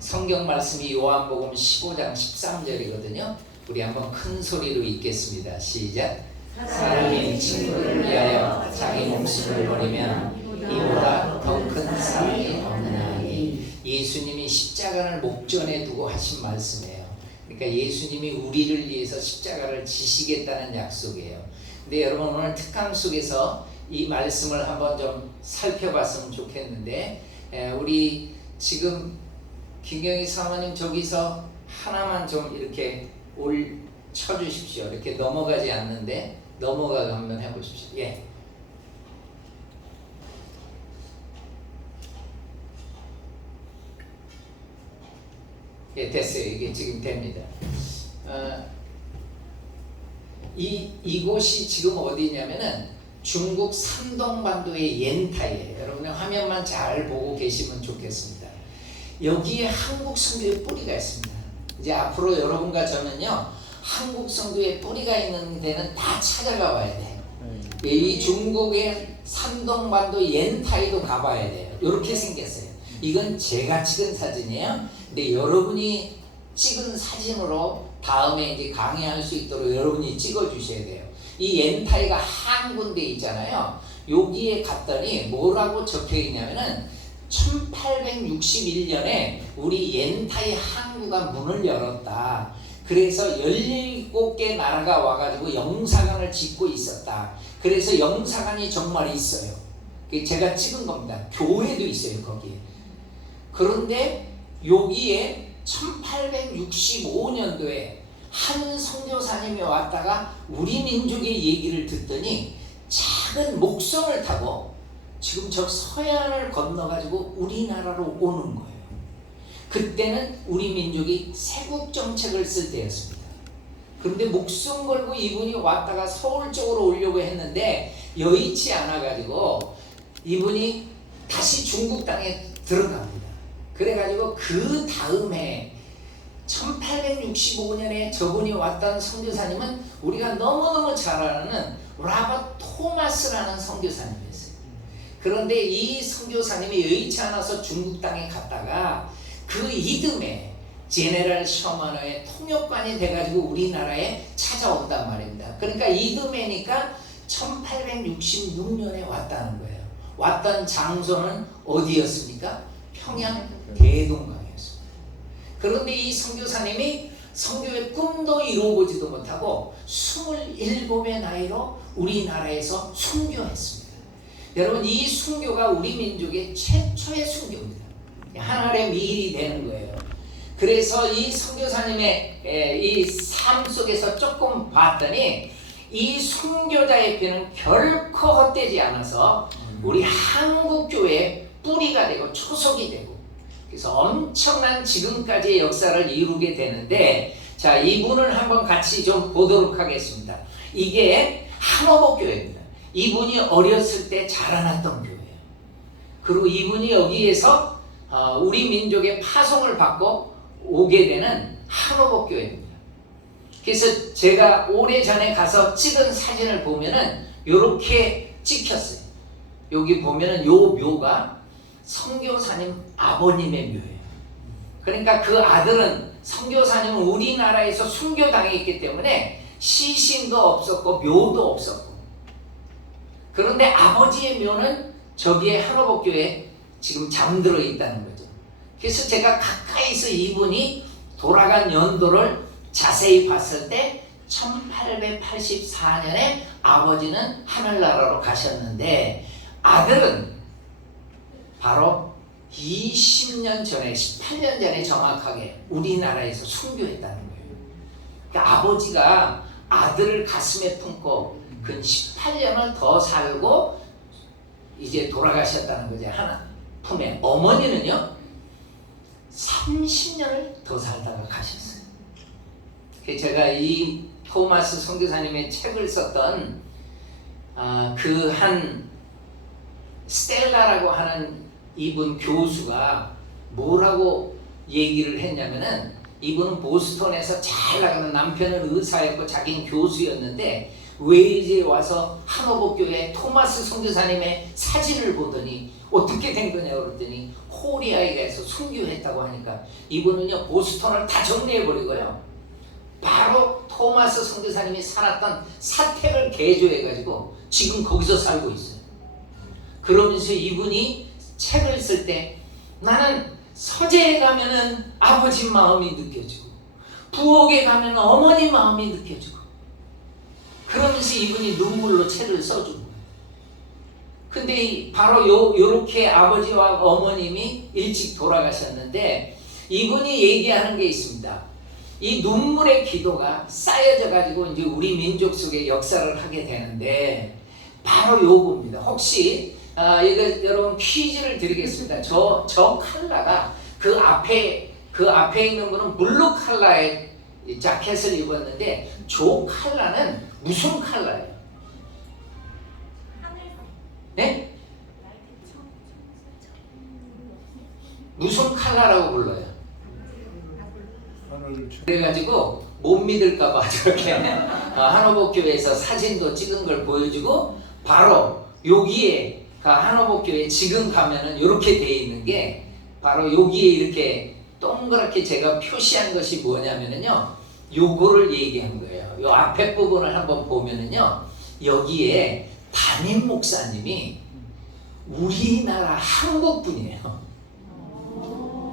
성경 말씀이 요한복음 15장 13절이거든요. 우리 한번 큰 소리로 읽겠습니다. 시작. 사람이 친구를 위하여 자기 목숨을 버리면 이보다 더 큰 사랑이 없나니. 예수님이 십자가를 목전에 두고 하신 말씀이에요. 그러니까 예수님이 우리를 위해서 십자가를 지시겠다는 약속이에요. 근데 여러분 오늘 특강 속에서 이 말씀을 한번 좀 살펴봤으면 좋겠는데, 우리 지금 김경희 사모님 저기서 하나만 좀 이렇게 쳐주십시오. 이렇게 넘어가지 않는데 넘어가게 한번 해보십시오. 예. 예, 됐어요. 이게 지금 됩니다. 이곳이 지금 어디냐면은 중국 산동반도의 옌타이에요. 여러분의 화면만 잘 보고 계시면 좋겠습니다. 여기에 한국 선교의 뿌리가 있습니다. 이제 앞으로 여러분과 저는요, 한국 선교의 뿌리가 있는 데는 다 찾아가 봐야 돼요. 이 중국의 산동반도 옌타이도 가봐야 돼요. 이렇게 생겼어요. 이건 제가 찍은 사진이에요. 근데 여러분이 찍은 사진으로 다음에 이제 강의할 수 있도록 여러분이 찍어 주셔야 돼요. 이 옌타이가 한 군데 있잖아요. 여기에 갔더니 뭐라고 적혀 있냐면은 1861년에 우리 옌타이 항구가 문을 열었다. 그래서 17개 나라가 와가지고 영사관을 짓고 있었다. 그래서 영사관이 정말 있어요. 제가 찍은 겁니다. 교회도 있어요, 거기에. 그런데 여기에 1865년도에 한 선교사님이 왔다가 우리 민족의 얘기를 듣더니 작은 목선을 타고 지금 저 서해안을 건너가지고 우리나라로 오는 거예요. 그때는 우리 민족이 세국 정책을 쓸 때였습니다. 그런데 목숨 걸고 이분이 왔다가 서울 쪽으로 오려고 했는데 여의치 않아가지고 이분이 다시 중국 땅에 들어갑니다. 그래가지고 그 다음에 1865년에 저분이 왔던 선교사님은 우리가 너무너무 잘 아는 라버트 토마스라는 선교사님이었어요. 그런데 이 선교사님이 여의치 않아서 중국 땅에 갔다가 그 이듬해 제네럴 셔먼의 통역관이 돼가지고 우리나라에 찾아온단 말입니다. 그러니까 이듬해니까 1866년에 왔다는 거예요. 왔던 장소는 어디였습니까? 평양 대동강이었습니다. 그런데 이 선교사님이 선교의 꿈도 이루어보지도 못하고 27의 나이로 우리나라에서 순교했습니다. 여러분, 이 순교가 우리 민족의 최초의 순교입니다. 하나님의 일이 되는 거예요. 그래서 이 선교사님의 이 삶 속에서 조금 봤더니 이 순교자의 피는 결코 헛되지 않아서 우리 한국교회의 뿌리가 되고 초석이 되고, 그래서 엄청난 지금까지의 역사를 이루게 되는데, 자, 이분을 한번 같이 좀 보도록 하겠습니다. 이게 한호복교회입니다. 이분이 어렸을 때 자라났던 교회예요. 그리고 이분이 여기에서 우리 민족의 파송을 받고 오게 되는 한호복교회입니다. 그래서 제가 오래전에 가서 찍은 사진을 보면은 이렇게 찍혔어요. 여기 보면은 요 묘가 선교사님 아버님의 묘예요. 그러니까 그 아들은, 선교사님은 우리나라에서 순교당해 있기 때문에 시신도 없었고 묘도 없었고, 그런데 아버지의 묘는 저기에 한호복교에 지금 잠들어 있다는 거죠. 그래서 제가 가까이서 이분이 돌아간 연도를 자세히 봤을 때 1884년에 아버지는 하늘나라로 가셨는데 아들은 바로 20년 전에, 18년 전에 정확하게 우리나라에서 순교했다는 거예요. 그러니까 아버지가 아들을 가슴에 품고 근 18년을 더 살고 이제 돌아가셨다는 거죠. 하나 품에. 어머니는요 30년을 더 살다가 가셨어요. 제가 이 토마스 선교사님의 책을 썼던 그 한 스텔라라고 하는 이분 교수가 뭐라고 얘기를 했냐면은, 이분은 보스턴에서 잘 나가는, 남편은 의사였고 자기는 교수였는데 웨일즈에 와서 한호복교회 토마스 선교사님의 사진을 보더니 어떻게 된 거냐고 그랬더니 코리아에 가서 순교했다고 하니까 이분은요 보스턴을 다 정리해버리고요 바로 토마스 선교사님이 살았던 사택을 개조해가지고 지금 거기서 살고 있어요. 그러면서 이분이 책을 쓸 때 나는 서재에 가면은 아버지 마음이 느껴지고 부엌에 가면 어머니 마음이 느껴지고 그러면서 이분이 눈물로 책을 써준 거예요. 근데 바로 요렇게 아버지와 어머님이 일찍 돌아가셨는데 이분이 얘기하는 게 있습니다. 이 눈물의 기도가 쌓여져 가지고 이제 우리 민족 속에 역사를 하게 되는데 바로 요겁니다. 혹시 이거 여러분 퀴즈를 드리겠습니다. 저 칼라가 그 앞에 있는 분은 블루 칼라의 자켓을 입었는데 저 칼라는 무슨 칼라예요? 네? 무슨 칼라라고 불러요? 그래가지고 못 믿을까봐 저렇게 한호복교회에서 사진도 찍은 걸 보여주고 바로 여기에 한호복교회 지금 가면은 이렇게 돼 있는 게 바로 여기에 이렇게 동그랗게 제가 표시한 것이 뭐냐면은요 요거를 얘기한 거예요. 요 앞에 부분을 한번 보면은요 여기에 담임 목사님이 우리나라 한국 분이에요.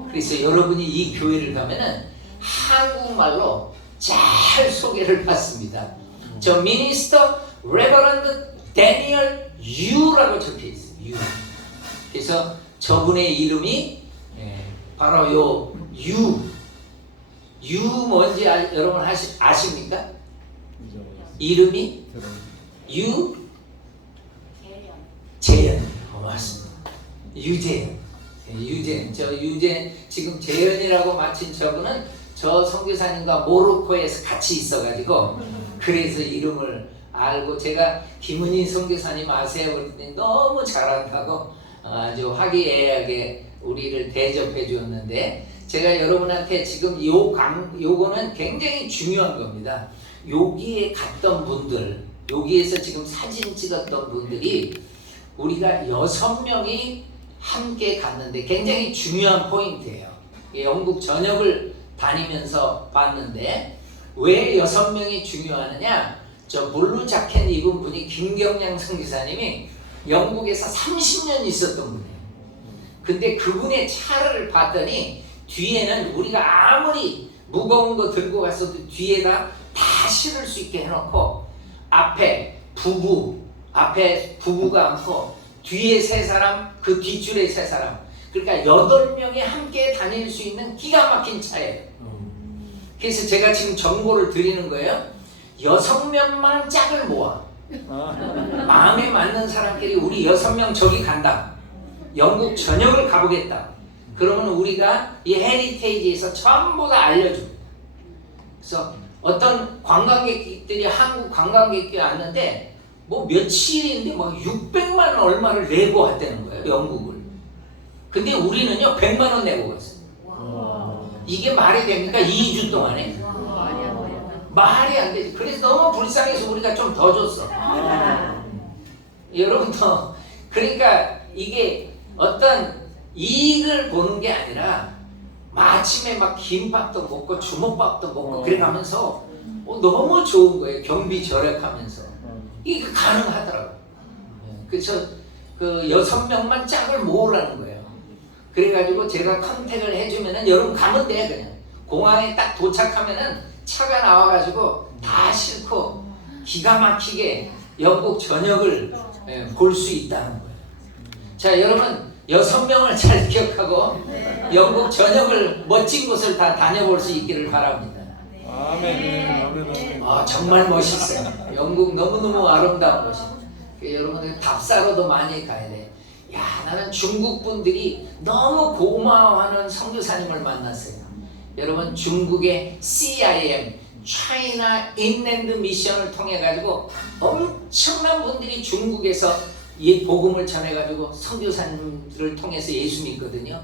그래서 여러분이 이 교회를 가면은 한국말로 잘 소개를 받습니다. 저 미니스터 레버런드 데니얼 유라고 적혀 있어요. 유. 그래서 저분의 이름이 바로 요 유 뭔지 여러분 아십니까? 이름이 재현. 맞습니다. 유재현. 지금 재현이라고 마친 저분은 저 선교사님과 모로코에서 같이 있어가지고 그래서 이름을 알고 제가 김은희 선교사님 아세요? 그랬더니 너무 잘한다고 아주 화기애애하게 우리를 대접해 주었는데 제가 여러분한테 지금 요거는 굉장히 중요한 겁니다. 여기에 갔던 분들, 여기에서 지금 사진 찍었던 분들이 우리가 6명이 함께 갔는데 굉장히 중요한 포인트예요. 영국 전역을 다니면서 봤는데 왜 6명이 중요하느냐? 저 블루 자켓 입은 분이 김경량 선교사님이 영국에서 30년 있었던 분이에요. 근데 그분의 차를 봤더니 뒤에는 우리가 아무리 무거운 거 들고 갔어도 뒤에다 다 실을 수 있게 해놓고 앞에 부부가 앉고 뒤에 3사람, 그 뒷줄에 3사람. 그러니까 8명이 함께 다닐 수 있는 기가 막힌 차예요. 그래서 제가 지금 정보를 드리는 거예요. 6명만 짝을 모아. 마음에 맞는 사람끼리 우리 6명 저기 간다. 영국 전역을 가보겠다. 그러면 우리가 이 헤리테이지에서 전부 다 알려줍니다. 그래서 어떤 관광객들이 한국 관광객들이 왔는데 뭐 며칠인데 막 600만 원 얼마를 내고 왔다는 거예요. 영국을. 근데 우리는요 100만 원 내고 갔어요. 이게 말이 됩니까? 2주 동안에? 말이 안 되지. 그래서 너무 불쌍해서 우리가 좀 더 줬어. 여러분도 그러니까 이게 어떤 이익을 보는 게 아니라 마침에 막 김밥도 먹고 주먹밥도 먹고 그래 가면서 너무 좋은 거예요. 경비 절약하면서. 이게 가능하더라고요. 그래서 그 6명만 짝을 모으라는 거예요. 그래가지고 제가 컨택을 해주면은 여러분 가면 돼. 그냥 공항에 딱 도착하면은 차가 나와가지고 다 싣고 기가 막히게 영국 전역을 볼 수 있다는 거예요. 자, 여러분 6명을 잘 기억하고 영국 전역을 멋진 곳을 다 다녀볼 수 있기를 바랍니다. 아멘. 정말 멋있어요. 영국 너무너무 아름다운 곳입니다. 여러분들 답사로도 많이 가야 돼. 야, 나는 중국 분들이 너무 고마워하는 선교사님을 만났어요. 여러분 중국의 CIM 차이나 인랜드 미션을 통해 가지고 엄청난 분들이 중국에서 이 복음을 전해 가지고 선교사님들을 통해서 예수 믿거든요.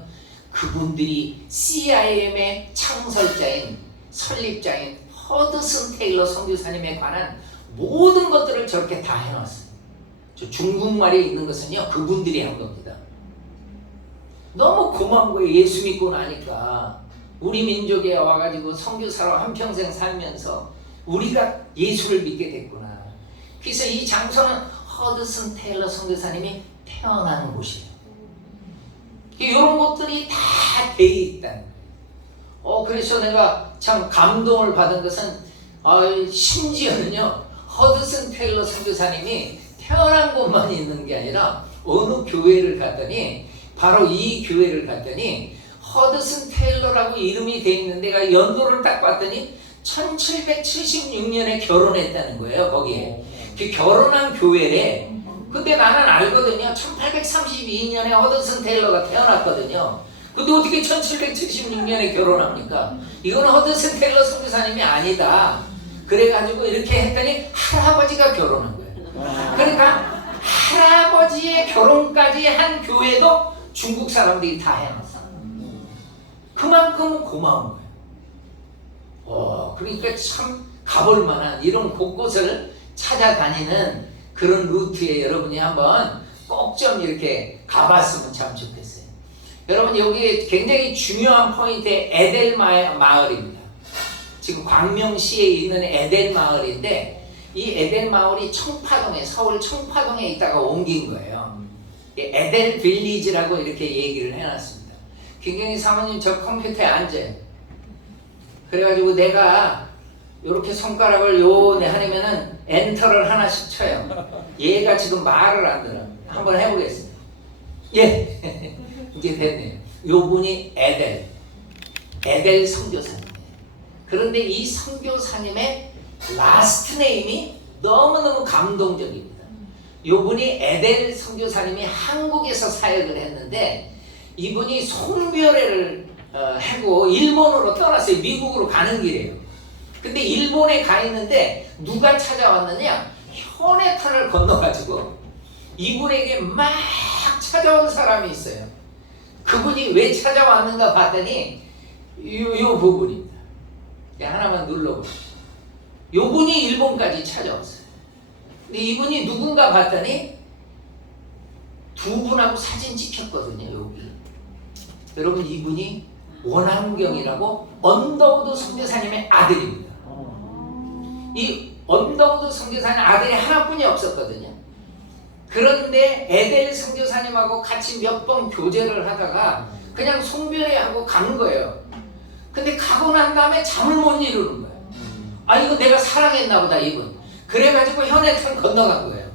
그분들이 CIM의 창설자인 설립자인 허드슨 테일러 선교사님에 관한 모든 것들을 저렇게 다 해놨어요. 저 중국말에 있는 것은요 그분들이 한 겁니다. 너무 고마운 거예요. 예수 믿고 나니까. 우리 민족에 와가지고 선교사로 한평생 살면서 우리가 예수를 믿게 됐구나. 그래서 이 장소는 허드슨 테일러 선교사님이 태어난 곳이에요. 이런 것들이 다 돼 있다는 거예요. 그래서 내가 참 감동을 받은 것은 심지어는요, 허드슨 테일러 선교사님이 태어난 곳만 있는 게 아니라 어느 교회를 갔더니, 바로 이 교회를 갔더니 허드슨 테일러라고 이름이 돼 있는 데가 연도를 딱 봤더니 1776년에 결혼했다는 거예요. 거기에 그 결혼한 교회래. 근데 나는 알거든요. 1832년에 허드슨 테일러가 태어났거든요. 근데 어떻게 1776년에 결혼합니까? 이건 허드슨 테일러 선교사님이 아니다. 그래가지고 이렇게 했더니 할아버지가 결혼한 거예요. 그러니까 할아버지의 결혼까지 한 교회도 중국 사람들이 다 해놨어. 그만큼 고마운 거예요. 그러니까 참 가볼 만한 이런 곳곳을 찾아다니는 그런 루트에 여러분이 한번 꼭 좀 이렇게 가봤으면 참 좋겠어요. 여러분, 여기 굉장히 중요한 포인트의 에델 마을입니다. 지금 광명시에 있는 에델 마을인데, 이 에델 마을이 청파동에, 서울 청파동에 있다가 옮긴 거예요. 에델 빌리지라고 이렇게 얘기를 해놨습니다. 굉장히 사모님 저 컴퓨터에 앉아요. 그래가지고 내가 이렇게 손가락을 요네 하려면은 엔터를 하나씩 쳐요. 얘가 지금 말을 안 들어. 한번 해보겠습니다. 예, 이제 됐네요. 요분이 에델 선교사님. 그런데 이 선교사님의 라스트 네임이 너무너무 감동적입니다. 요분이 에델 선교사님이 한국에서 사역을 했는데, 이분이 송별회를 하고 일본으로 떠났어요. 미국으로 가는 길이에요. 근데 일본에 가 있는데 누가 찾아왔느냐? 현해탄을 건너가지고 이분에게 막 찾아온 사람이 있어요. 그분이 왜 찾아왔는가 봤더니 요 부분입니다. 하나만 눌러보세요. 요분이 일본까지 찾아왔어요. 근데 이분이 누군가 봤더니 두 분하고 사진 찍혔거든요. 여기. 여러분, 이분이 원한경이라고 언더우드 선교사님의 아들입니다. 이 언더우드 선교사님 아들이 하나뿐이 없었거든요. 그런데 에델 선교사님하고 같이 몇 번 교제를 하다가 그냥 송별회하고 간 거예요. 근데 가고 난 다음에 잠을 못 이루는 거예요. 이거 내가 사랑했나 보다 이분. 그래가지고 현해탄 건너간 거예요.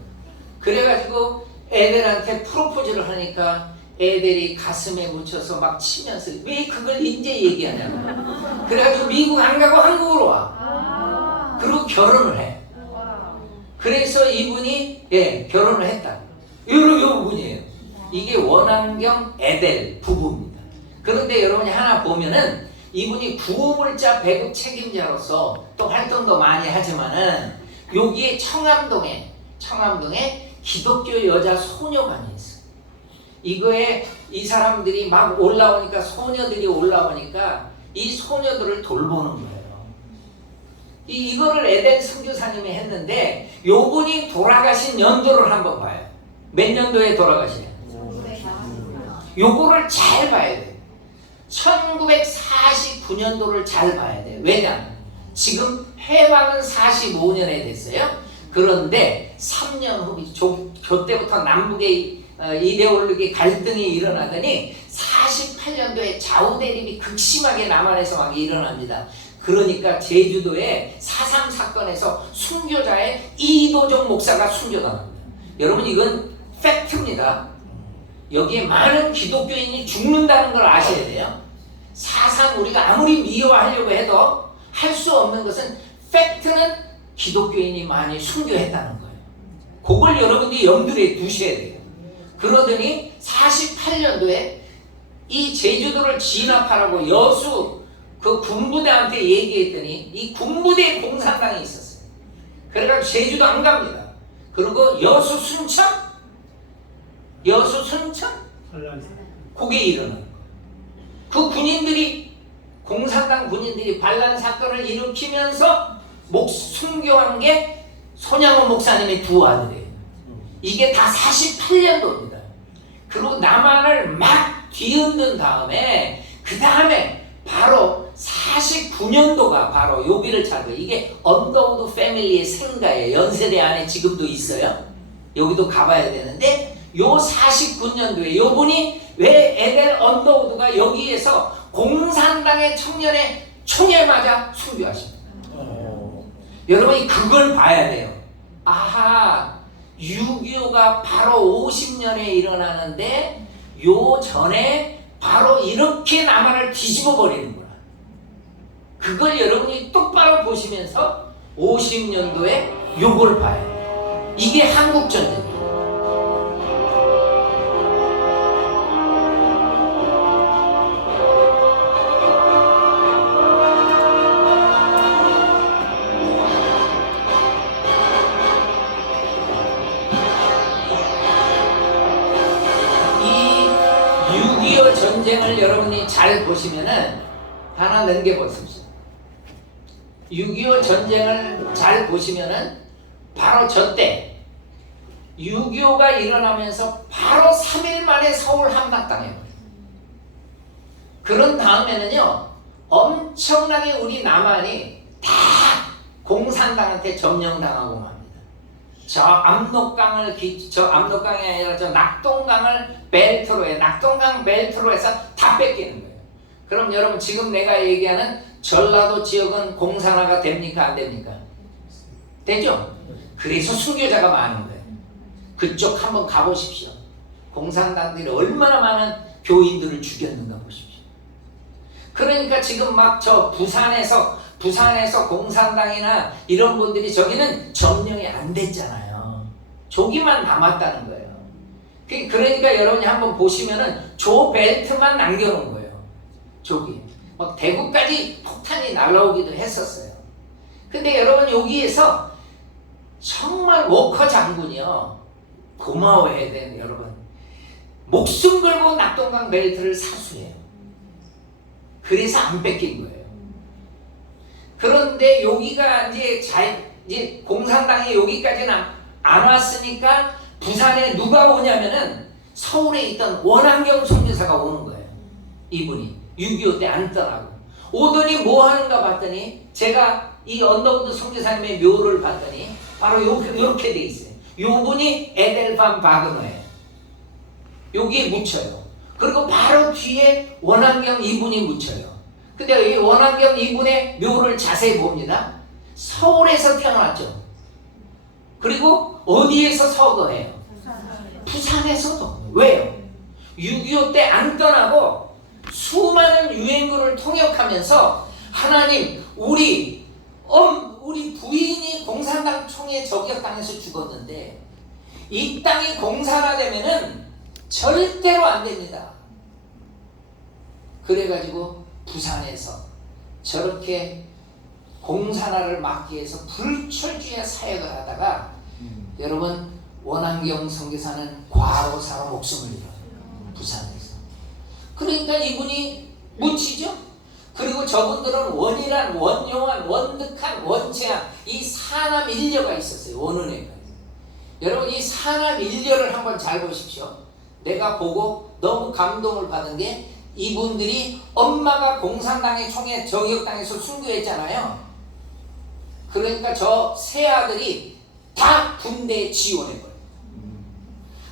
그래가지고 에델한테 프로포즈를 하니까 애들이 가슴에 묻혀서 막 치면서 왜 그걸 이제 얘기하냐고. 그래가지고 미국 안 가고 한국으로 와. 그리고 결혼을 해. 그래서 이분이 결혼을 했다. 요 분이에요. 이게 원한경 에델 부부입니다. 그런데 여러분이 하나 보면은 이분이 구호물자 배급 책임자로서 또 활동도 많이 하지만은 여기에 청암동에 기독교 여자 소녀관이 있어요. 이거에 이 사람들이 막 올라오니까, 소녀들이 올라오니까 이 소녀들을 돌보는 거예요. 이거를 에델 선교사님이 했는데, 요분이 돌아가신 연도를 한번 봐요. 몇 년도에 돌아가시냐? 요거를 잘 봐야 돼요. 1949년도를 잘 봐야 돼요. 왜냐? 지금 해방은 45년에 됐어요. 그런데 3년 후, 저 때부터 남북의 이데올로기 갈등이 일어나더니 48년도에 좌우대립이 극심하게 남한에서 막 일어납니다. 그러니까 제주도에 4.3 사건에서 순교자의 이도종 목사가 순교당합니다. 여러분, 이건 팩트입니다. 여기에 많은 기독교인이 죽는다는 걸 아셔야 돼요. 4.3 우리가 아무리 미워하려고 해도 할 수 없는 것은, 팩트는 기독교인이 많이 순교했다는 거예요. 그걸 여러분들이 염두에 두셔야 돼요. 그러더니 48년도에 이 제주도를 진압하라고 여수 그 군부대한테 얘기했더니 이 군부대 공산당이 있었어요. 그래가지고 제주도 안 갑니다. 그리고 여수 순천 그게 일어나는 거예요. 그 군인들이, 공산당 군인들이 반란 사건을 일으키면서 순교한 게 손양원 목사님의 두 아들이에요. 이게 다 48년도입니다. 그리고 남한을 막 뒤흔든 다음에 그 다음에 바로 49년도가 바로 여기를 찾고 이게 언더우드 패밀리의 생가예요. 연세대 안에 지금도 있어요. 여기도 가봐야 되는데 요 49년도에 요분이 왜 에델 언더우드가 여기에서 공산당의 청년의 총에 맞아 순교하십니다. 여러분이 그걸 봐야 돼요. 아하, 6.25가 바로 50년에 일어나는데 요 전에 바로 이렇게 남한을 뒤집어 버리는구나. 그걸 여러분이 똑바로 보시면서 50년도에 요걸 봐야 돼요. 이게 한국전쟁이에요. 전쟁을 여러분이 잘 보시면은 하나 넘겨보십시오. 6.25 전쟁을 잘 보시면은 바로 저때 6.25가 일어나면서 바로 3일 만에 서울 함락당해요. 그런 다음에는요 엄청나게 우리 남한이 다 공산당한테 점령당하고 맙니다. 저 압록강이 아니라 저 낙동강을 벨트로 해. 낙동강 벨트로 해서 다 뺏기는 거예요. 그럼 여러분 지금 내가 얘기하는 전라도 지역은 공산화가 됩니까? 안 됩니까? 되죠? 그래서 순교자가 많은 거예요. 그쪽 한번 가보십시오. 공산당들이 얼마나 많은 교인들을 죽였는가 보십시오. 그러니까 지금 막 저 부산에서 공산당이나 이런 분들이 저기는 점령이 안 됐잖아요. 저기만 남았다는 거예요. 그러니까 여러분이 한번 보시면은 저 벨트만 남겨놓은 거예요. 저기 막 대구까지 폭탄이 날아오기도 했었어요. 근데 여러분 여기에서 정말 워커 장군이요 고마워해야 돼요. 여러분 목숨 걸고 낙동강 벨트를 사수해요. 그래서 안 뺏긴 거예요. 그런데 여기가 이제 공산당이 여기까지는 안 왔으니까 부산에 누가 오냐면은 서울에 있던 원한경 선교사가 오는 거예요. 이분이 6.25 때 안 떠나고 오더니 뭐 하는가 봤더니 제가 이 언더우드 선교사님의 묘를 봤더니 바로 이렇게 돼 있어요. 요분이 에델반 바그너예요. 여기에 묻혀요. 그리고 바로 뒤에 원한경 이분이 묻혀요. 근데 이 원한경 이분의 묘를 자세히 봅니다. 서울에서 태어났죠. 그리고 어디에서 서거해요? 부산에서도. 왜요? 6.25 때 안 떠나고 수많은 유엔군을 통역하면서 하나님 우리 부인이 공산당 총에 저격당해서 죽었는데 이 땅이 공산화되면은 절대로 안 됩니다. 그래가지고 부산에서 저렇게 공산화를 막기 위해서 불철주야 사역을 하다가 여러분 원한경 선교사는 과로사로 목숨을 잃어요. 부산에서. 그러니까 이분이 묻히죠. 그리고 저분들은 원이란 원용한 원득한 원채한 이 산암 인려가 있었어요. 원은혜가. 여러분 이 산암 인려를 한번 잘 보십시오. 내가 보고 너무 감동을 받은 게 이분들이 엄마가 공산당의 총에 저격당해서 순교했잖아요. 그러니까 저 세 아들이 다 군대에 지원해버려요.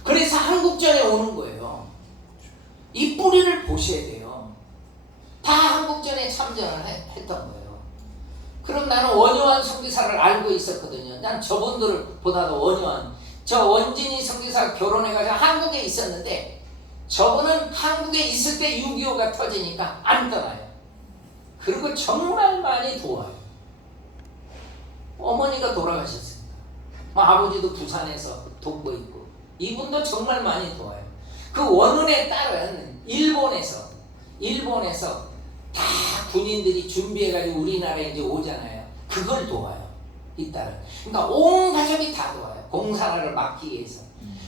그래서 한국전에 오는 거예요. 이 뿌리를 보셔야 돼요. 다 한국전에 참전을 했던 거예요. 그럼 나는 원효환 선교사를 알고 있었거든요. 난 저분들보다도 원효환 저 원진이 선교사 결혼해가지고 한국에 있었는데 저분은 한국에 있을 때 6.25가 터지니까 안 떠나요. 그리고 정말 많이 도와요. 어머니가 돌아가셨습니다. 아버지도 부산에서 돕고 있고 이분도 정말 많이 도와요. 그 원은의 딸은 일본에서 다 군인들이 준비해가지고 우리나라에 이제 오잖아요. 그걸 도와요. 이 딸은. 그러니까 온 가족이 다 도와요. 공산화를 막기 위해서.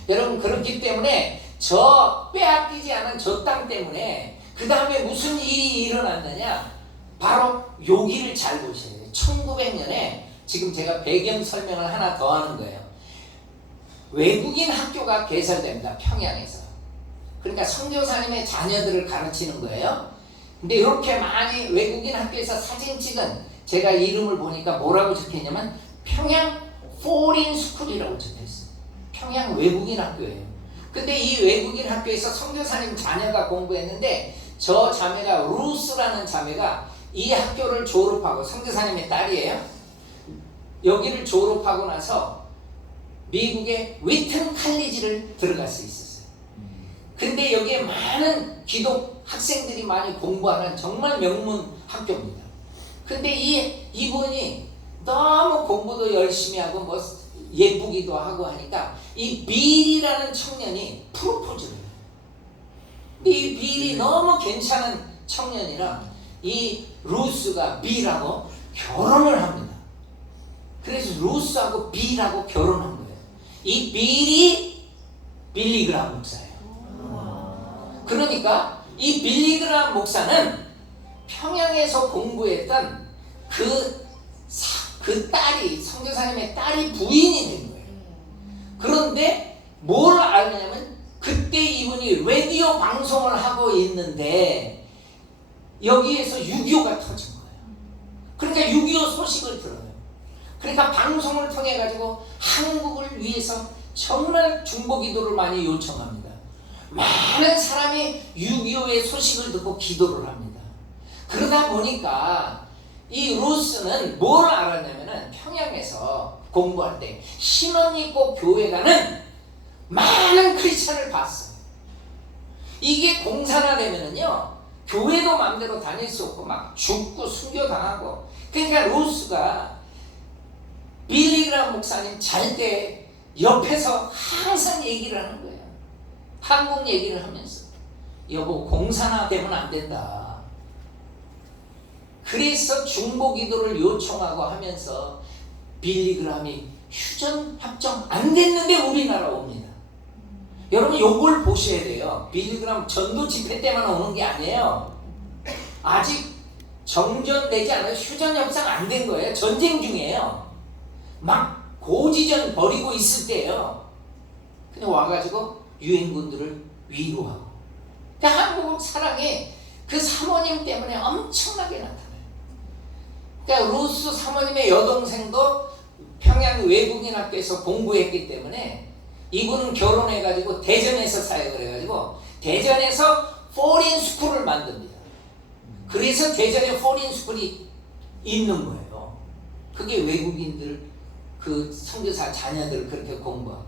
여러분 그렇기 때문에 저 빼앗기지 않은 저 땅 때문에 그 다음에 무슨 일이 일어났느냐 바로 여기를 잘 보셔야 돼요. 1900년에 지금 제가 배경 설명을 하나 더 하는 거예요. 외국인 학교가 개설됩니다. 평양에서. 그러니까 선교사님의 자녀들을 가르치는 거예요. 근데 이렇게 많이 외국인 학교에서 사진 찍은, 제가 이름을 보니까 뭐라고 적혀있냐면 평양 포린 스쿨이라고 적혀있어요. 평양 외국인 학교예요. 근데 이 외국인 학교에서 선교사님 자녀가 공부했는데, 저 자매가, 루스라는 자매가 이 학교를 졸업하고, 선교사님의 딸이에요. 여기를 졸업하고 나서 미국의 위튼 칼리지를 들어갈 수 있었어요. 근데 여기에 많은 기독 학생들이 많이 공부하는 정말 명문 학교입니다. 근데 이분이 너무 공부도 열심히 하고 뭐 예쁘기도 하고 하니까 이 빌이라는 청년이 프로포즈를 해요. 근데 이 빌이 너무 괜찮은 청년이라 이 루스가 빌하고 결혼을 합니다. 그래서 루스하고 빌하고 결혼한 거예요. 이 빌이 빌리그람 목사예요. 그러니까 이 빌리그람 목사는 평양에서 공부했던 그 딸이, 선교사님의 딸이 부인이 된 거예요. 그런데 뭘 알냐면 그때 이분이 라디오 방송을 하고 있는데 여기에서 6.25가 터진 거예요. 그러니까 6.25 소식을 들어요. 그러니까 방송을 통해 가지고 한국을 위해서 정말 중보기도를 많이 요청합니다. 많은 사람이 6.25의 소식을 듣고 기도를 합니다. 그러다 보니까 이 루스는 뭘 알았냐면은 평양에서 공부할 때 신혼 입고 교회 가는 많은 크리스찬을 봤어요. 이게 공사가 되면은요, 교회도 마음대로 다닐 수 없고 막 죽고 순교당하고. 그러니까 루스가 빌리그람 목사님 잘 때 옆에서 항상 얘기를 하는 거예요. 한국 얘기를 하면서, 여보 공사나 되면 안 된다. 그래서 중보기도를 요청하고 하면서 빌리그람이 휴전 합정 안 됐는데 우리나라 옵니다. 여러분 요걸 보셔야 돼요. 빌리그람 전도 집회 때만 오는 게 아니에요. 아직 정전되지 않아요. 휴전 협상 안 된 거예요. 전쟁 중이에요. 막 고지전 벌이고 있을 때예요. 그냥 와가지고 유엔군들을 위로하고. 그러니까 한국 사랑이 그 사모님 때문에 엄청나게 나타나요. 그러니까 루스 사모님의 여동생도 평양 외국인 학교에서 공부했기 때문에 이분은 결혼해가지고 대전에서 사역을 해가지고 대전에서 포린 스쿨을 만듭니다. 그래서 대전에 포린 스쿨이 있는 거예요. 그게 외국인들, 그 선교사 자녀들 그렇게 공부하고.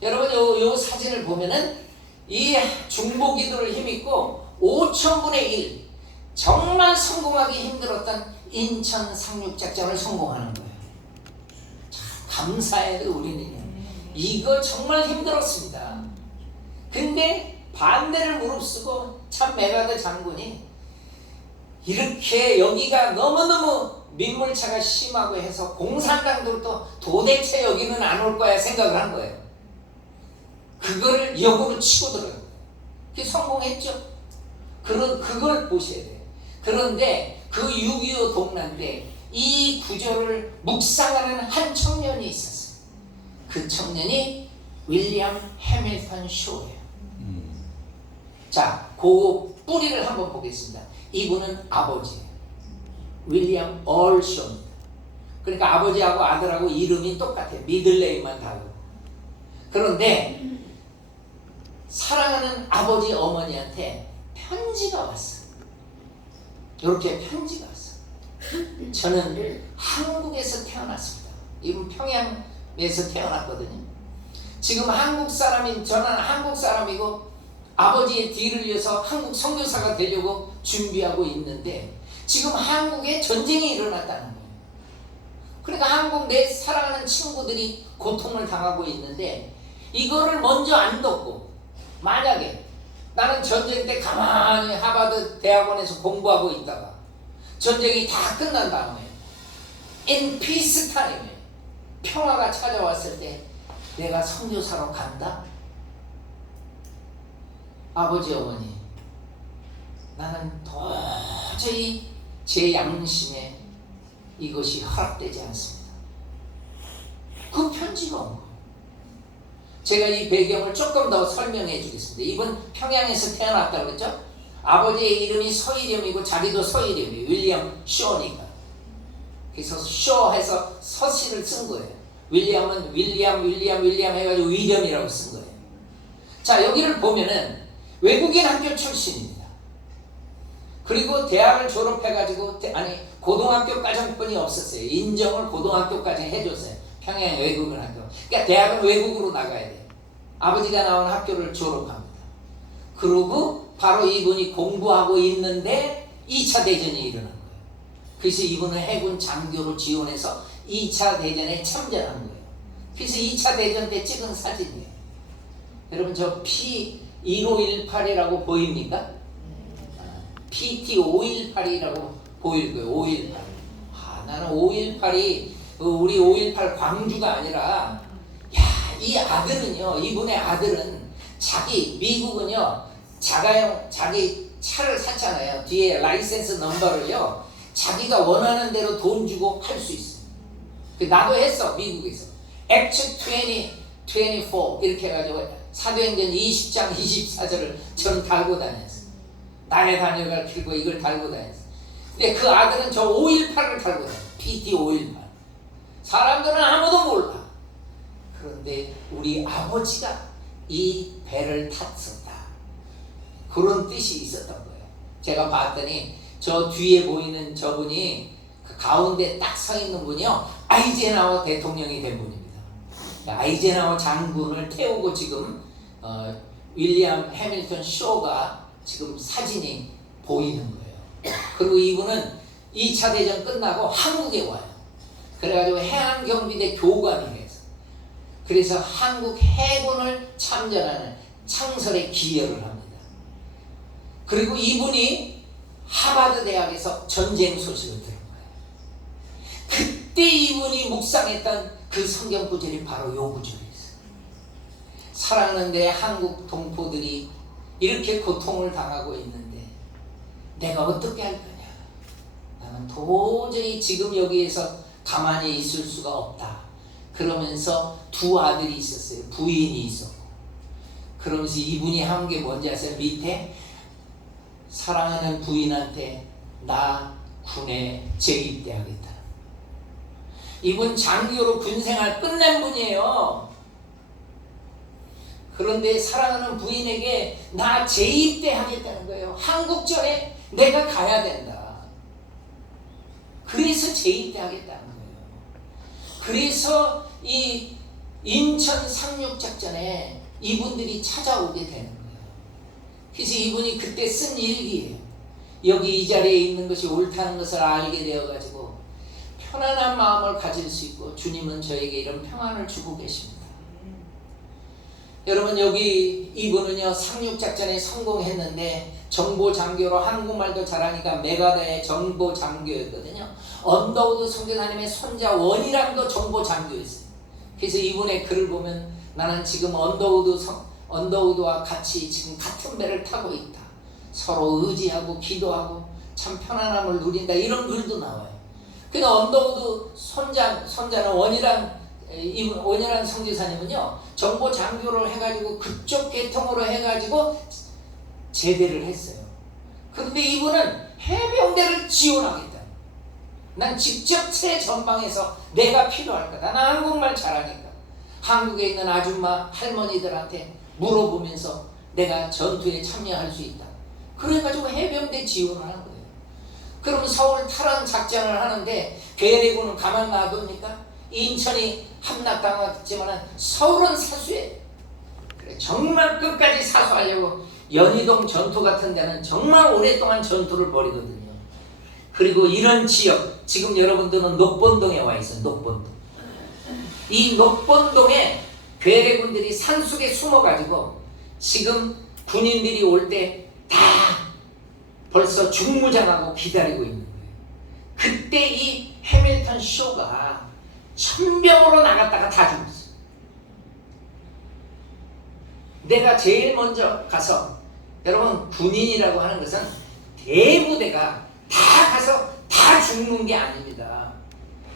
여러분 요 사진을 보면은 이 중보기도를 힘입고 5,000분의 1 정말 성공하기 힘들었던 인천 상륙작전을 성공하는 거예요. 참 감사해요. 우리는 이거 정말 힘들었습니다. 근데 반대를 무릅쓰고 참 메가드 장군이 이렇게 여기가 너무너무 민물차가 심하고 해서 공산당들도 도대체 여기는 안 올 거야 생각을 한 거예요. 그거를 역으로 치고 들어가요. 그게 성공했죠. 그걸 보셔야 돼요. 그런데 그 6.25 동란 때 이 구절을 묵상하는 한 청년이 있었어요. 그 청년이 윌리엄 해밀턴 쇼예요. 자, 그 뿌리를 한번 보겠습니다. 이분은 아버지예요. 윌리엄 얼 쇼입니다. 그러니까 아버지하고 아들하고 이름이 똑같아요. 미들네임만 다르고. 그런데 사랑하는 아버지 어머니한테 편지가 왔어요. 이렇게 편지가 왔어요. 저는 한국에서 태어났습니다. 이분 평양에서 태어났거든요. 지금 한국 사람인 저는 한국 사람이고 아버지의 뒤를 이어서 한국 선교사가 되려고 준비하고 있는데 지금 한국에 전쟁이 일어났다는 거예요. 그러니까 한국 내 사랑하는 친구들이 고통을 당하고 있는데 이거를 먼저 안 덮고, 만약에 나는 전쟁 때 가만히 하버드 대학원에서 공부하고 있다가 전쟁이 다 끝난 다음에 in peace time 평화가 찾아왔을 때 내가 선교사로 간다? 아버지 어머니, 나는 도저히 제 양심에 이것이 허락되지 않습니다. 그 편지가 온 거예요. 제가 이 배경을 조금 더 설명해 주겠습니다. 이분 평양에서 태어났다고 그랬죠? 아버지의 이름이 서일염이고 자기도 서일염이에요. 윌리엄 쇼니까. 그래서 쇼해서 서씨를 쓴 거예요. 윌리엄은 윌리엄 해가지고 위렴이라고 쓴 거예요. 자, 여기를 보면은 외국인 학교 출신입니다. 그리고 대학을 졸업해가지고 고등학교까지뿐이 없었어요. 인정을 고등학교까지 해줬어요. 평양 외국인 학교. 그러니까 대학은 외국으로 나가야 돼요. 아버지가 나온 학교를 졸업합니다. 그리고 바로 이분이 공부하고 있는데 2차 대전이 일어난 거예요. 그래서 이분은 해군 장교로 지원해서 2차 대전에 참전한 거예요. 그래서 2차 대전 때 찍은 사진이에요. 여러분 저 P1518이라고 보입니까? PT518이라고 보일 거예요. 518. 나는 518이 우리 518 광주가 아니라 이 아들은요, 이분의 아들은 미국은요 자기 차를 샀잖아요. 뒤에 라이센스 넘버를요 자기가 원하는 대로 돈 주고 할 수 있어요. 나도 했어. 미국에서 액트 2024 이렇게 해가지고 사도행전 20장 24절을 전 달고 다녔어. 나의 자녀가 길고 이걸 달고 다녔어. 근데 그 아들은 저 518을 달고 다녔어. PT518. 사람들은 아무도 몰라. 그런데 우리 아버지가 이 배를 탔었다. 그런 뜻이 있었던 거예요. 제가 봤더니 저 뒤에 보이는 저분이 그 가운데 딱 서 있는 분이요, 아이젠하워 대통령이 된 분입니다. 아이젠하워 장군을 태우고 지금 윌리엄 해밀턴 쇼가 지금 사진이 보이는 거예요. 그리고 이분은 2차 대전 끝나고 한국에 와요. 그래가지고 해안경비대 교관을 해서, 그래서 한국 해군을 참전하는 창설에 기여를 합니다. 그리고 이분이 하버드 대학에서 전쟁 소식을 들은 거예요. 그때 이분이 묵상했던 그 성경 구절이 바로 요 구절이었어요. 사랑하는 내 한국 동포들이 이렇게 고통을 당하고 있는데 내가 어떻게 할 거냐. 나는 도저히 지금 여기에서 가만히 있을 수가 없다. 그러면서 두 아들이 있었어요. 부인이 있었고. 그러면서 이분이 한 게 뭔지 아세요? 밑에 사랑하는 부인한테 나 군에 재입대하겠다. 이분 장교로 군생활 끝낸 분이에요. 그런데 사랑하는 부인에게 나 재입대하겠다는 거예요. 한국전에 내가 가야 된다. 그래서 재입대하겠다는 거예요. 그래서 이 인천 상륙작전에 이분들이 찾아오게 되는 거예요. 그래서 이분이 그때 쓴 일기예요. 여기 이 자리에 있는 것이 옳다는 것을 알게 되어가지고 편안한 마음을 가질 수 있고 주님은 저에게 이런 평안을 주고 계십니다. 여러분 여기 이분은요 상륙작전에 성공했는데 정보장교로 한국말도 잘하니까 메가다의 정보장교였거든요. 언더우드 선교사님의 손자 원이랑도 정보장교였어요. 그래서 이분의 글을 보면 나는 지금 언더우드와 같이 지금 같은 배를 타고 있다. 서로 의지하고 기도하고 참 편안함을 누린다. 이런 글도 나와요. 근데 언더우드 손자는 원이란 선교사님은요 정보 장교를 해가지고 그쪽 계통으로 해가지고 제대를 했어요. 그런데 이분은 해병대를 지원하겠다. 난 직접 새 전방에서 내가 필요할 거다. 난 한국말 잘하니까 한국에 있는 아줌마 할머니들한테 물어보면서 내가 전투에 참여할 수 있다. 그래가지고 해병대 지원을 하는 거예요. 그럼 서울 탈환 작전을 하는데 괴뢰군은 가만 놔둡니까? 인천이 함락당했지만 서울은 사수해. 그래, 정말 끝까지 사수하려고 연희동 전투 같은 데는 정말 오랫동안 전투를 벌이거든요. 그리고 이런 지역, 지금 여러분들은 녹본동에 와 있어요. 녹본동. 이 녹본동에 괴뢰군들이 산속에 숨어가지고 지금 군인들이 올 때 다 벌써 중무장하고 기다리고 있는 거예요. 그때 이 해밀턴 쇼가 천병으로 나갔다가 다 죽었어요. 내가 제일 먼저 가서, 여러분 군인이라고 하는 것은 대부대가 다 가서 다 죽는 게 아닙니다.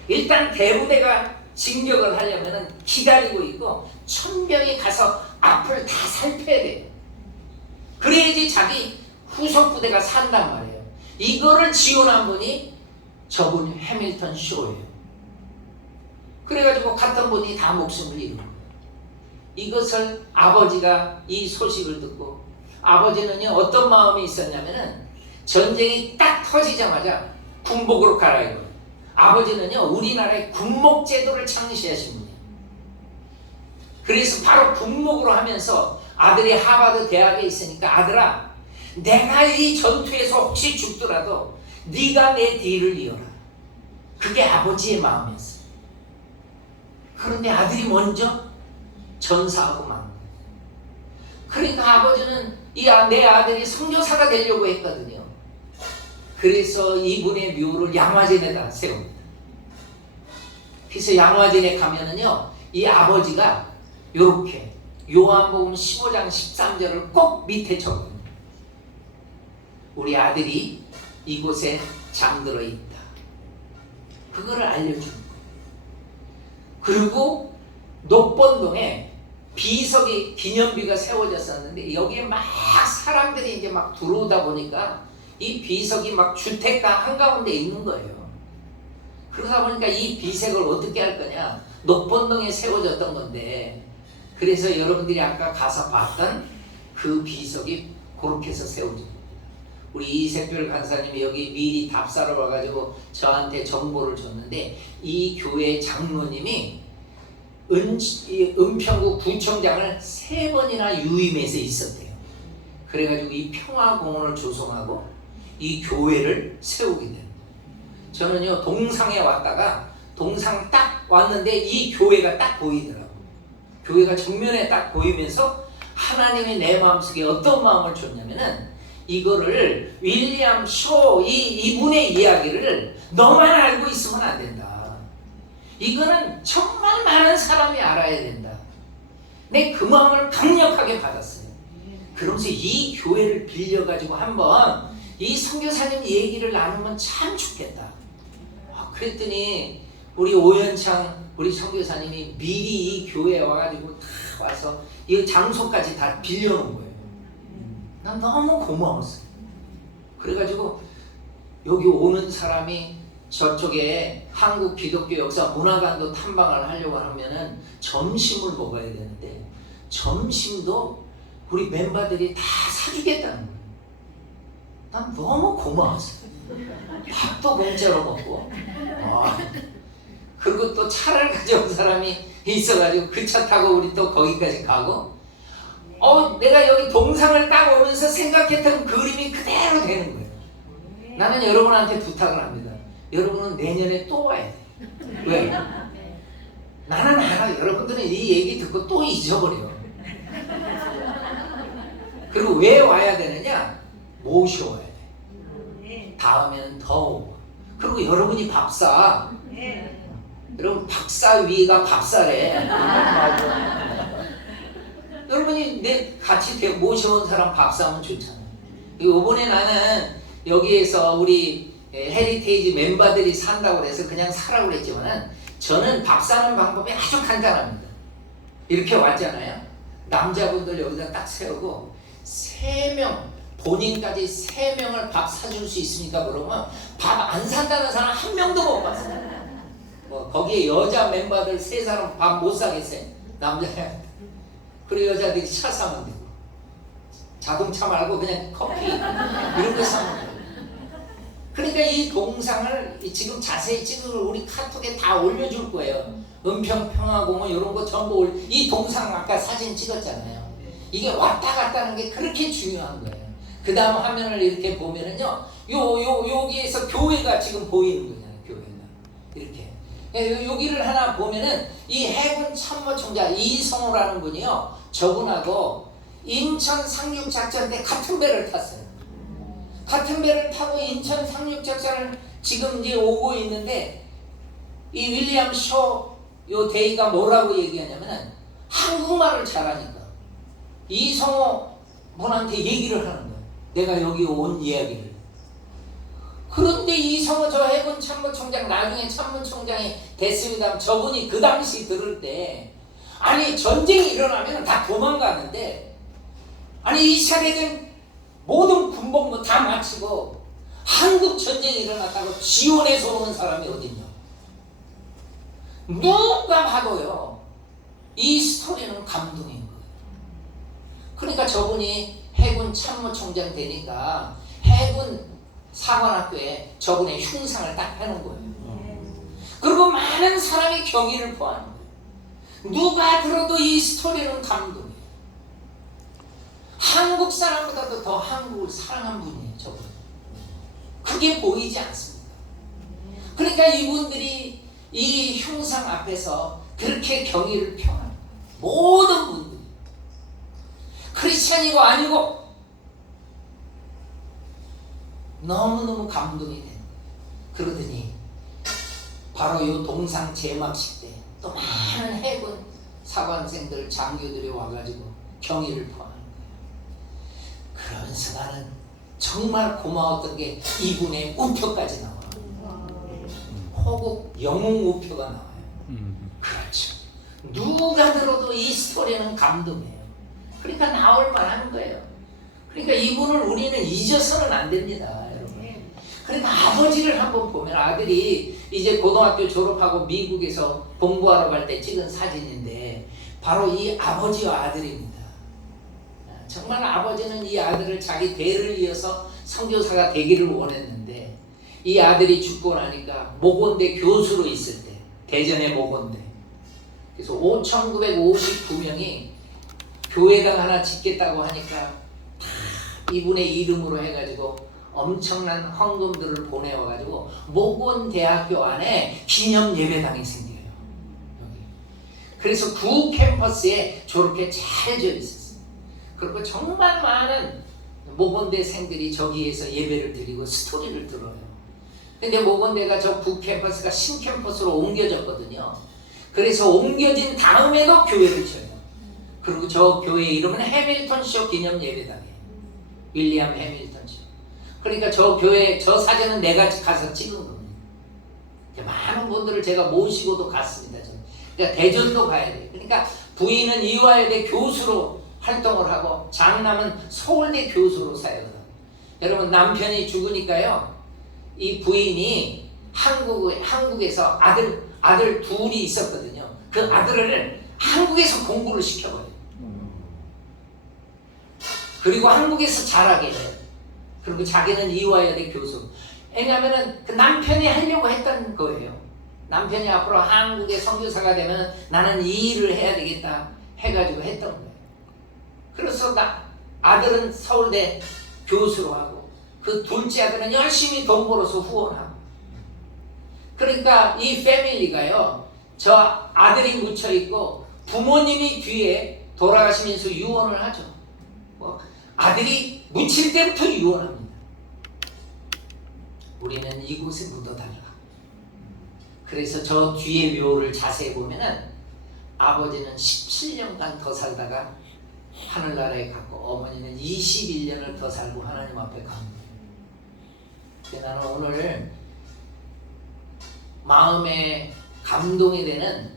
일단 대부대가 진격을 하려면 기다리고 있고 천병이 가서 앞을 다 살펴야 돼요. 그래야지 자기 후속 부대가 산단 말이에요. 이거를 지원한 분이 저분 해밀턴 쇼예요. 그래가지고 갔던 분이 다 목숨을 잃은 거예요. 이것을 아버지가 이 소식을 듣고, 아버지는요 어떤 마음이 있었냐면은 전쟁이 딱 터지자마자 군복으로 갈아입어요. 아버지는요 우리나라의 군목 제도를 창시하신 분이에요. 그래서 바로 군목으로 하면서 아들이 하버드 대학에 있으니까, 아들아, 내가 이 전투에서 혹시 죽더라도 네가 내 뒤를 이어라. 그게 아버지의 마음이었어요. 그런데 아들이 먼저 전사하고 만 거예요. 그러니까 아버지는 내 아들이 선교사가 되려고 했거든요. 그래서 이분의 묘를 양화진에다 세웁니다. 그래서 양화진에 가면은요 이 아버지가 요렇게 요한복음 15장 13절을 꼭 밑에 적어요. 우리 아들이 이곳에 잠들어 있다. 그거를 알려주는 거예요. 그리고 녹본동에 비석이 기념비가 세워졌었는데 여기에 막 사람들이 이제 막 들어오다 보니까 이 비석이 막 주택가 한가운데 있는 거예요. 그러다 보니까 이 비석을 어떻게 할 거냐, 녹본동에 세워졌던 건데, 그래서 여러분들이 아까 가서 봤던 그 비석이 그렇게 해서 세워진 겁니다. 우리 이색별 간사님이 여기 미리 답사로 와가지고 저한테 정보를 줬는데, 이 교회 장로님이 은평구 구청장을 3번이나 유임해서 있었대요. 그래가지고 이 평화공원을 조성하고 이 교회를 세우게 됩니다. 저는요 동상에 왔다가 동상 딱 왔는데 이 교회가 딱 보이더라고요. 교회가 정면에 딱 보이면서 하나님이 내 마음속에 어떤 마음을 줬냐면은, 이거를 윌리엄 쇼 이분의 이야기를 너만 알고 있으면 안 된다. 이거는 정말 많은 사람이 알아야 된다. 내 그 마음을 강력하게 받았어요. 그러면서 이 교회를 빌려가지고 한번 이 선교사님 얘기를 나누면 참 좋겠다. 그랬더니 우리 오연창 우리 선교사님이 미리 이 교회에 와가지고 다 와서 이 장소까지 다 빌려놓은 거예요. 난 너무 고마웠어요. 그래가지고 여기 오는 사람이 저쪽에 한국 기독교 역사 문화관도 탐방을 하려고 하면은 점심을 먹어야 되는데, 점심도 우리 멤버들이 다 사주겠다는 거예요. 난 너무 고마웠어요. 밥도 공짜로 먹고, 그리고 또 차를 가져온 사람이 있어가지고 그 차 타고 우리 또 거기까지 가고, 내가 여기 동상을 딱 오면서 생각했던 그림이 그대로 되는 거예요. 나는 여러분한테 부탁을 합니다. 여러분은 내년에 또 와야 돼. 왜? 나는 알아. 여러분들은 이 얘기 듣고 또 잊어버려. 그리고 왜 와야 되느냐? 모셔와야 돼. 다음에는 더 오고. 그리고 여러분이 밥사. 여러분 박사위가 밥사래. 여러분이 같이 모셔온 사람 밥사하면 좋잖아요. 이번에 나는 여기에서 우리 헤리테이지 멤버들이 산다고 해서 그냥 사라고 그랬지만, 저는 밥 사는 방법이 아주 간단합니다. 이렇게 왔잖아요. 남자분들 여기다 딱 세우고 3명, 본인까지 3명을 밥 사줄 수 있습니까? 그러면 밥 안 산다는 사람 한 명도 못 봤어요. 거기에 여자 멤버들 3사람 밥 못 사겠어요. 남자야. 그리고 여자들이 차 사면 되고, 자동차 말고 그냥 커피 이런 거 사면 돼요. 그러니까 이 동상을 지금 자세히 찍으면 우리 카톡에 다 올려줄 거예요. 은평평화공원 이런 거 전부 이 동상 아까 사진 찍었잖아요. 이게 왔다 갔다는 게 그렇게 중요한 거예요. 그 다음 화면을 이렇게 보면은요, 여기에서 교회가 지금 보이는 거잖아요. 교회가 이렇게 여기를 하나 보면은 이 해군 참모총장 이성호라는 분이요, 저분하고 인천 상륙작전 때 같은 배를 탔어요. 같은 배를 타고 인천 상륙작전을 지금 이제 오고 있는데, 이 윌리엄 쇼 요 데이가 뭐라고 얘기하냐면은 한국말을 잘하니까 이성호 분한테 얘기를 하는 거예요. 내가 여기 온 이야기를. 그 그런데 이성호 저 해군 참모총장 나중에 참모총장이 됐습니다. 저분이 그 당시 들을 때 아니 전쟁이 일어나면 다 도망가는데 아니 2차 대전 모든 군복무 다 마치고 한국 전쟁이 일어났다고 지원해서 오는 사람이 어딨냐. 누가 봐도요 이 스토리는 감동인 거예요. 그러니까 저분이 해군 참모총장 되니까 해군 사관학교에 저분의 흉상을 딱 해놓은 거예요. 그리고 많은 사람이 경의를 표하는 거예요. 누가 들어도 이 스토리는 감동이에요. 한국 사람보다도 더 한국을 사랑한 분이에요. 저분. 그게 보이지 않습니다. 그러니까 이분들이 이 흉상 앞에서 그렇게 경의를 표하는 거예요. 모든 분들이 크리스찬이고 아니고 너무너무 감동이 된 거예요. 그러더니 바로 이 동상 제막식 때 또 많은 해군 사관생들 장교들이 와가지고 경의를 표하는 거예요. 그러면서 나는 정말 고마웠던 게 이분의 우표까지 나와요. 호국 영웅 우표가 나와요. 그렇죠. 누가 들어도 이 스토리는 감동이에요. 그러니까 나올 만한 거예요. 그러니까 이분을 우리는 잊어서는 안 됩니다. 그러니까 아버지를 한번 보면 아들이 이제 고등학교 졸업하고 미국에서 공부하러 갈 때 찍은 사진인데 바로 이 아버지와 아들입니다. 정말 아버지는 이 아들을 자기 대를 이어서 선교사가 되기를 원했는데 이 아들이 죽고 나니까 모건대 교수로 있을 때 대전의 모건대 그래서 5,959명이 교회당 하나 짓겠다고 하니까 다 이분의 이름으로 해가지고 엄청난 헌금들을 보내와가지고 모건대학교 안에 기념 예배당이 생겨요. 여기. 그래서 구 캠퍼스에 저렇게 잘 지어 있었어요. 그리고 정말 많은 모건대생들이 저기에서 예배를 드리고 스토리를 들어요. 근데 모건대가 저 구 캠퍼스가 신캠퍼스로 옮겨졌거든요. 그래서 옮겨진 다음에도 교회를 쳐요. 그리고 저 교회 이름은 해밀턴쇼 기념 예배당이에요. 윌리엄 해밀턴쇼. 그러니까 저 교회 저 사진은 내가 가서 찍은 겁니다. 많은 분들을 제가 모시고도 갔습니다. 저는. 그러니까 대전도 가야 돼요. 그러니까 부인은 이화여대 교수로 활동을 하고 장남은 서울대 교수로 사역을 하고 여러분 남편이 죽으니까요 이 부인이 한국에서 아들 둘이 있었거든요. 그 아들을 한국에서 공부를 시켜버려요. 그리고 한국에서 자라게 해요. 그리고 자기는 이화여대 교수. 왜냐하면 그 남편이 하려고 했던 거예요. 남편이 앞으로 한국의 선교사가 되면 나는 이 일을 해야 되겠다 해가지고 했던 거예요. 그래서 아들은 서울대 교수로 하고 그 둘째 아들은 열심히 돈 벌어서 후원하고. 그러니까 이 패밀리가요. 저 아들이 묻혀있고 부모님이 뒤에 돌아가시면서 유언을 하죠. 아들이 묻힐 때부터 유언합니다. 우리는 이곳에 묻어달라. 그래서 저 뒤에 묘를 자세히 보면은 아버지는 17년간 더 살다가 하늘나라에 갔고 어머니는 21년을 더 살고 하나님 앞에 갑니다. 나는 오늘 마음에 감동이 되는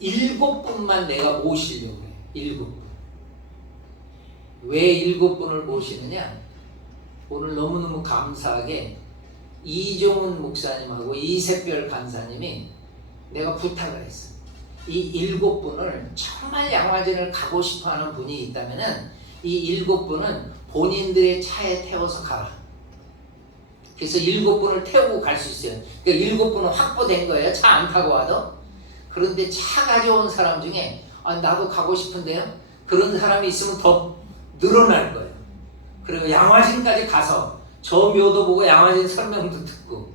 7분만 내가 모시려고 해요. 7분. 왜 7분을 모시느냐? 오늘 너무너무 감사하게 이종훈 목사님하고 이세별 간사님이 내가 부탁을 했어. 이 7분을 정말 양화진을 가고 싶어하는 분이 있다면은 이 7분은 본인들의 차에 태워서 가라. 그래서 7분을 태우고 갈 수 있어요. 그러니까 7분은 확보된 거예요. 차 안 타고 와도. 그런데 차 가져온 사람 중에 나도 가고 싶은데요. 그런 사람이 있으면 더 늘어날 거예요. 그리고 양화진까지 가서 저 묘도 보고 양화진 설명도 듣고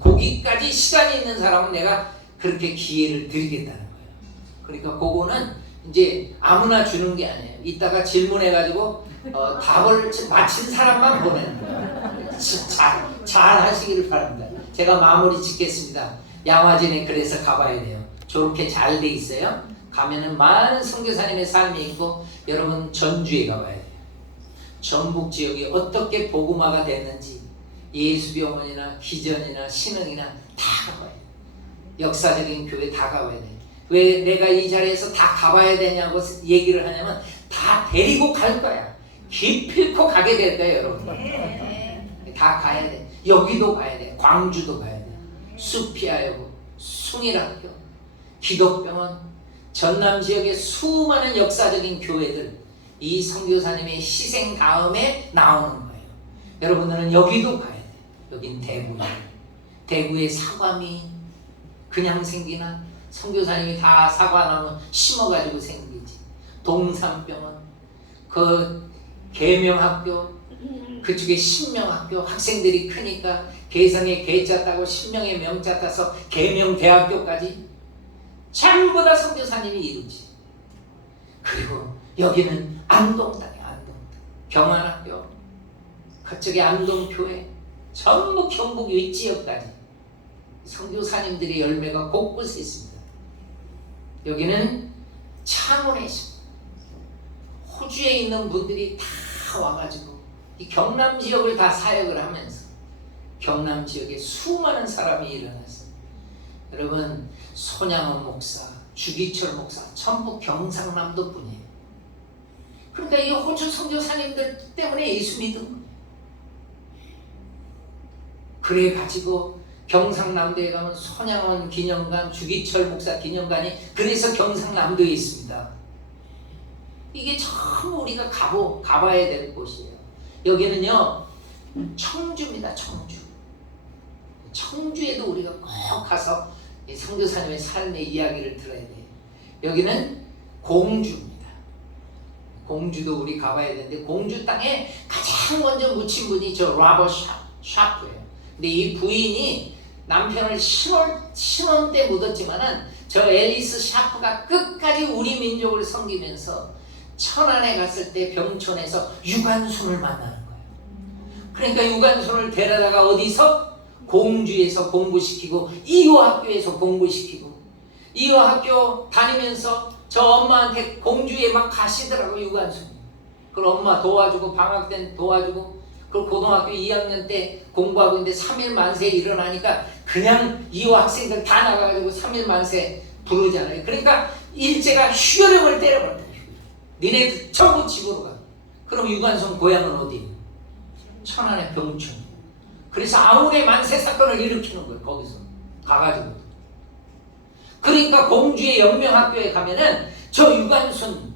거기까지 시간이 있는 사람은 내가 그렇게 기회를 드리겠다는 거예요. 그러니까 그거는 이제 아무나 주는 게 아니에요. 이따가 질문해가지고 답을 마친 사람만 보내는 거예요. 잘 하시기를 바랍니다. 제가 마무리 짓겠습니다. 양화진에 그래서 가봐야 돼요. 저렇게 잘 돼 있어요. 가면은 많은 선교사님의 삶이 있고 여러분 전주에 가봐야 돼요. 전북 지역이 어떻게 복음화가 됐는지 예수병원이나 기전이나 신흥이나 다 가봐야 돼. 역사적인 교회 다 가봐야 돼. 왜 내가 이 자리에서 다 가봐야 되냐고 얘기를 하냐면 다 데리고 갈 거야. 기필코 가게 될 거예요, 여러분. 다 가야 돼. 여기도 가야 돼. 광주도 가야 돼. 수피아여고, 숭일학교, 기독병원, 전남 지역의 수많은 역사적인 교회들, 이 선교사님의 희생 다음에 나오는 거예요. 여러분들은 여기도 가야 돼. 여긴 대구예요. 대구의 사과미 그냥 생기나? 선교사님이 다 사과나무 심어가지고 생기지. 동산병원, 그 계명학교, 그쪽에 신명학교, 학생들이 크니까 개성에 개자 따고 신명에 명자 따서 계명대학교까지 전부 다 선교사님이 이루지. 그리고 여기는 안동 땅이야. 안동 땅. 경안학교, 그쪽에 안동교회, 전부 경북 윗지역까지 선교사님들의 열매가 곳곳에 있습니다. 여기는 창원에 있습니다. 호주에 있는 분들이 다 와가지고 이 경남 지역을 다 사역을 하면서 경남 지역에 수많은 사람이 일어났어요. 여러분, 손양원 목사, 주기철 목사 전부 경상남도 분이에요. 그러니까 이 호주 선교사님들 때문에 예수 믿은 거예요. 그래가지고 경상남도에 가면 손양원 기념관, 주기철 목사 기념관이 그래서 경상남도에 있습니다. 이게 전부 우리가 가봐야 될 곳이에요. 여기는요, 청주입니다. 청주. 청주에도 우리가 꼭 가서 이 선교사님의 삶의 이야기를 들어야 돼요. 여기는 공주입니다. 공주도 우리 가봐야 되는데, 공주 땅에 가장 먼저 묻힌 분이 저 로버트 샤프예요. 근데 이 부인이 남편을 신혼 때 묻었지만은 저 앨리스 샤프가 끝까지 우리 민족을 섬기면서 천안에 갔을 때 병촌에서 유관순을 만나는 거예요. 그러니까 유관순을 데려다가 어디서? 공주에서 공부시키고 이호학교에서 공부시키고 이호학교 다니면서 저 엄마한테 공주에 막 가시더라고 유관순. 그럼 엄마 도와주고 방학 때 도와주고 그 고등학교 2학년 때 공부하고 있는데 3일 만세에 일어나니까 그냥 이호 학생들 다 나가가지고 3일 만세 부르잖아요. 그러니까 일제가 휴교령을 때려버렸다. 니네들 전부 집으로 가. 그럼 유관순 고향은 어디? 천안의 병촌. 그래서 아우의 만세 사건을 일으키는 거예요. 거기서 가가지고. 그러니까 공주의 영명학교에 가면은 저 유관순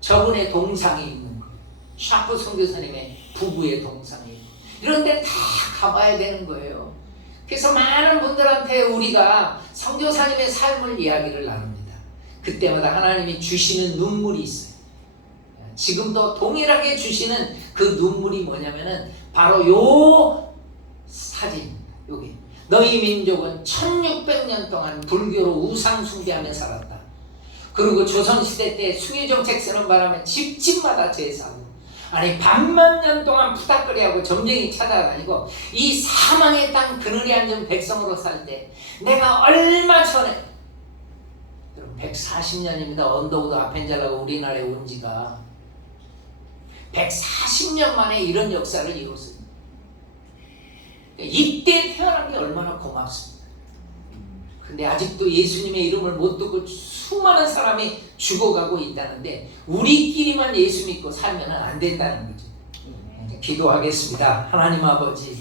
저분의 동상이 있는 거예요. 샤프 선교사님의 부부의 동상이. 이런 데 다 가봐야 되는 거예요. 그래서 많은 분들한테 우리가 선교사님의 삶을 이야기를 나눕니다. 그때마다 하나님이 주시는 눈물이 있어요. 지금도 동일하게 주시는 그 눈물이 뭐냐면은 바로 요 사진입니다. 요게 너희 민족은 1600년 동안 불교로 우상 숭배하며 살았다. 그리고 조선시대 때 숭유정책 쓰는 바람에 집집마다 제사하고 아니 반만 년 동안 푸닥거리하고 점쟁이 찾아다니고 이 사망의 땅 그늘에 앉은 백성으로 살 때 내가 얼마 전에 140년입니다. 언더우드 아펜젤라가 우리나라에 온 지가 140년 만에 이런 역사를 이뤘어요. 이때 태어난 게 얼마나 고맙습니다. 근데 아직도 예수님의 이름을 못 듣고 수많은 사람이 죽어가고 있다는데 우리끼리만 예수 믿고 살면 안 된다는 거죠. 기도하겠습니다. 하나님 아버지,